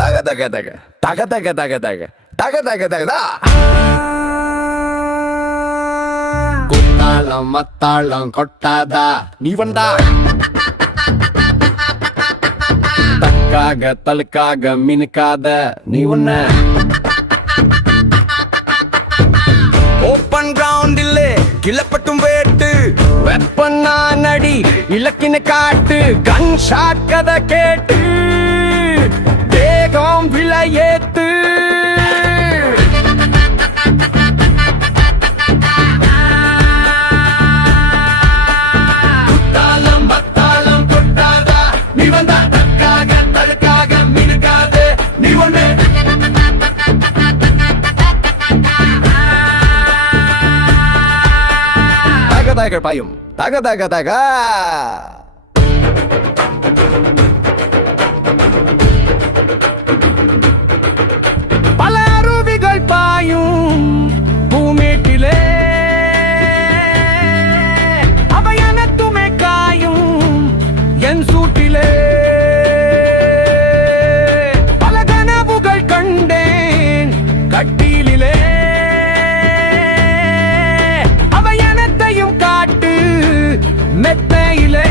தக தக தக தக தக தக தக தக தக தகதா. குத்தாளம் மத்தாளம் கொட்டாதா நீ வந்தா. தக்காக தலுக்காக மினுக்காத நீ ஒன்ன. ஓப்பன் கிரவுண்டில் கிளப்பட்டும் வேட்டு வெப்பன்னா நடி இலக்கின காட்டு. கன் ஷாட் கதை கேட்டு தேகம் விலையேத்து. குத்தாளம் பத்தாளம் கொட்டாதா நீ வந்தா. தக்காக தலுக்காக மினுக்காத நீ ஒண்ணு. தகதக பாயும் தகதக தக. பல அருவிகள் பாயும் பூமேட்டிலே அவை அனைத்துமே காயும் என் சூட்டிலே. பல கனவுகள் கண்டேன் கட்டிலே அவை அனைத்தையும் காட்டு மெத்தையிலே.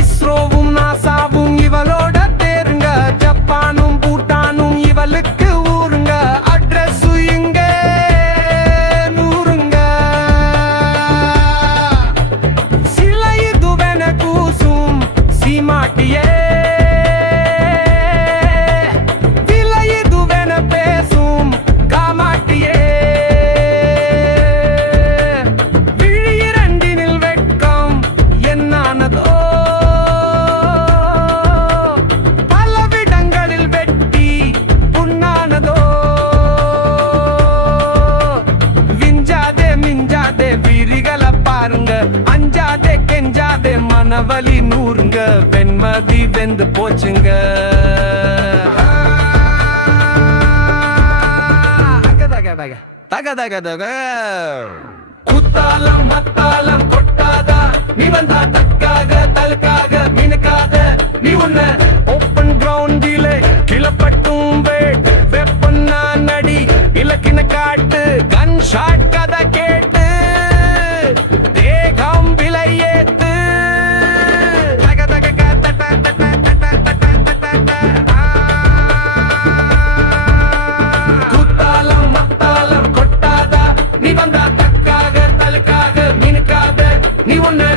இஸ்ரோவும் நாசாவும் இவளோட தேருங்க. ஜப்பானும் பூட்டானும் இவளுக்கு ஊருங்க. அட்ரஸ் இங்க நூறுங்க. சிலை இதுவென கூசும் சீமாட்டியே. விலை இதுவென பேசும் காமாட்டியே. விழியிரண்டினில் வெட்கம் என்னானதோ. பலவிடங்களில் வெட்டி புண்ணானதோ. விஞ்சாதே மிஞ்சாதே விரிகளை பாருங்க. அஞ்சாதே கெஞ்சாதே மனவலி நூறுங்க. வெண்மதி வெந்து போச்சுங்க. தக தக தக. குத்தாளம் மத்தாளம் கொட்டாதா நீ வந்தா. தக்காக தலுக்காக மினுக்காத நீ ஒண்ணு. ஓப்பன் கிரவுண்டிலே கிளப்பட்டும் வேட் வெப்பன்னா நடி இலக்கின காட்டு. கன் ஷாட் கதை கேட்டு தேகம் விலையேத்து. தக தக தக தக தக. குத்தாளம் மத்தாளம் கொட்டாதா நீ வந்தா. தக்காக தலுக்காக மினுக்காத நீ ஒண்ணு.